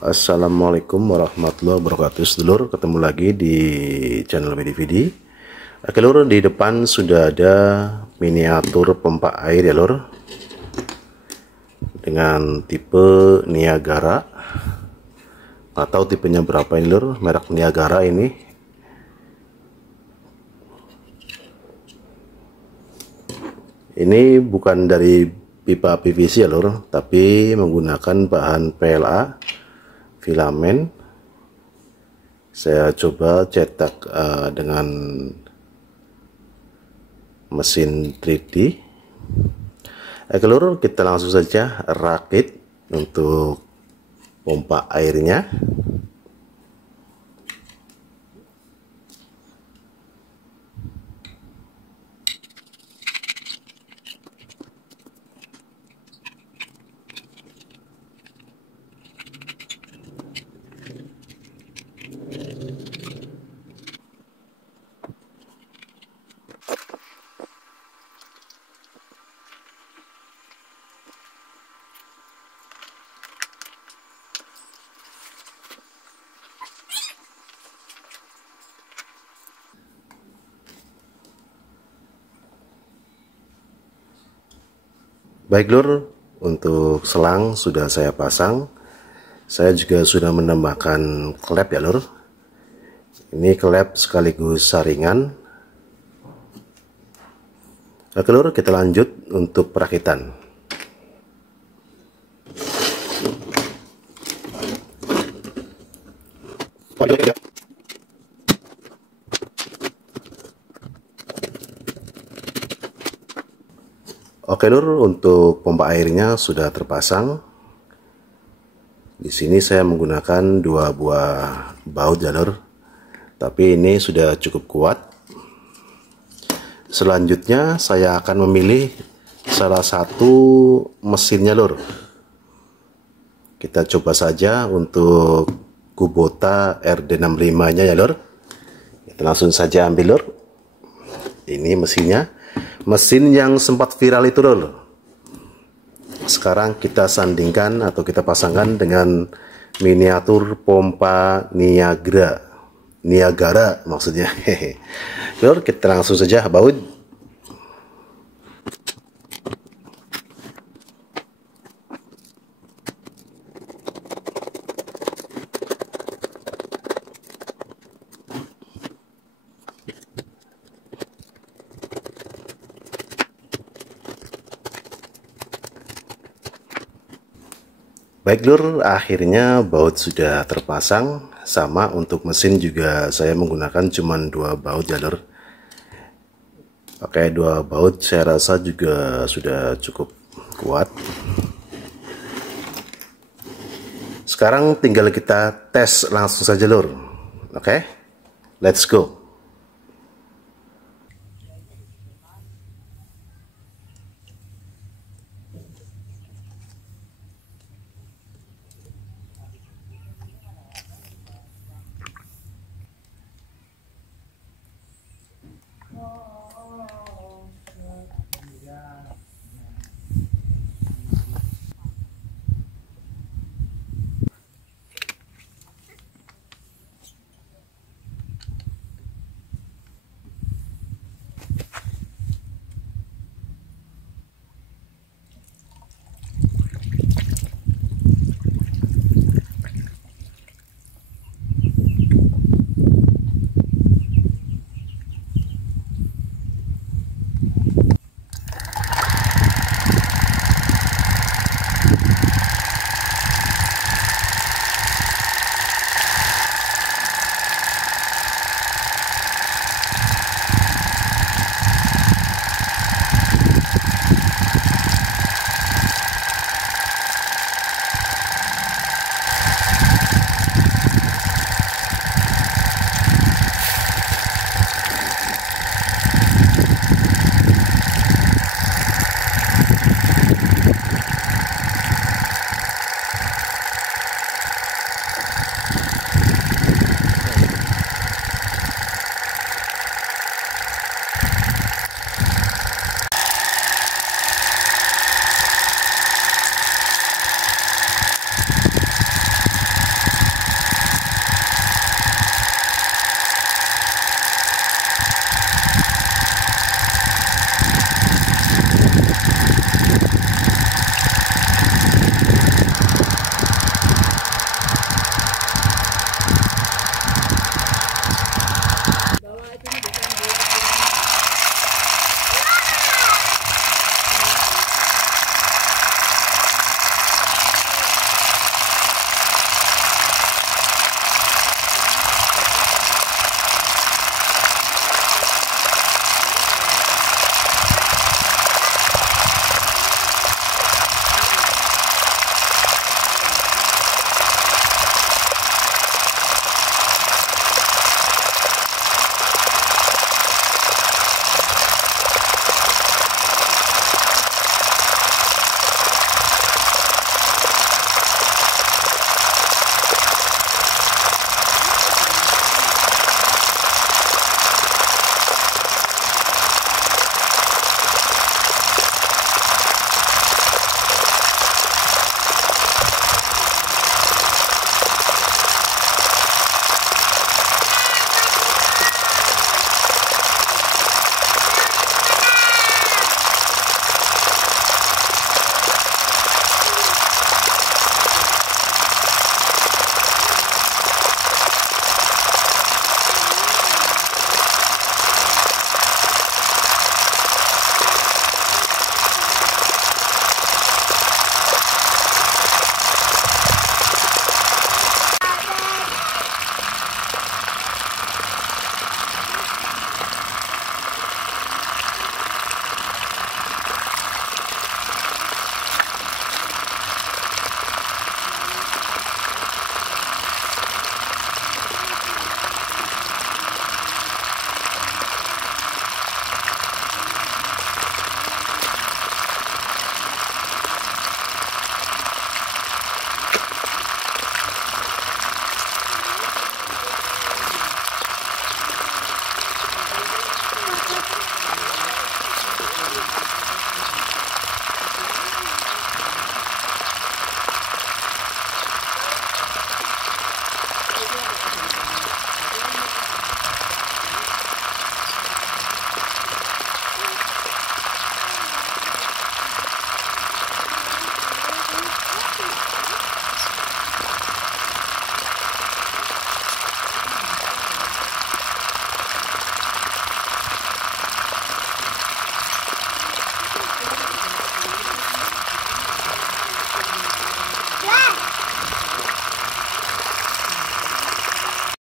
Assalamualaikum warahmatullahi wabarakatuh, sedulur. Ketemu lagi di channel Widi. Oke lur, di depan sudah ada miniatur pompa air ya lur, dengan tipe Niagara. Atau tipenya berapa ini lur, merek Niagara ini. Ini bukan dari pipa PVC ya lur, tapi menggunakan bahan PLA filamen. Saya coba cetak dengan mesin 3D. Oke lur, kita langsung saja rakit untuk pompa airnya. Baik lur, untuk selang sudah saya pasang. Saya juga sudah menambahkan klep ya lur. Ini klep sekaligus saringan. Oke lur, kita lanjut untuk perakitan. Oke lur, untuk pompa airnya sudah terpasang. Di sini saya menggunakan 2 buah baut ya lur, tapi ini sudah cukup kuat. Selanjutnya saya akan memilih salah satu mesinnya lur. Kita coba saja untuk kubota RD65 nya ya lur. Kita langsung saja ambil lur. Ini mesinnya. Mesin yang sempat viral itu lur. Sekarang kita sandingkan atau kita pasangkan dengan miniatur pompa Niagara maksudnya. Lur, kita langsung saja baut. Baik lur, akhirnya baut sudah terpasang. Sama untuk mesin juga saya menggunakan cuma 2 baut ya lur. Oke, 2 baut saya rasa juga sudah cukup kuat. Sekarang tinggal kita tes langsung saja lur. Oke, let's go.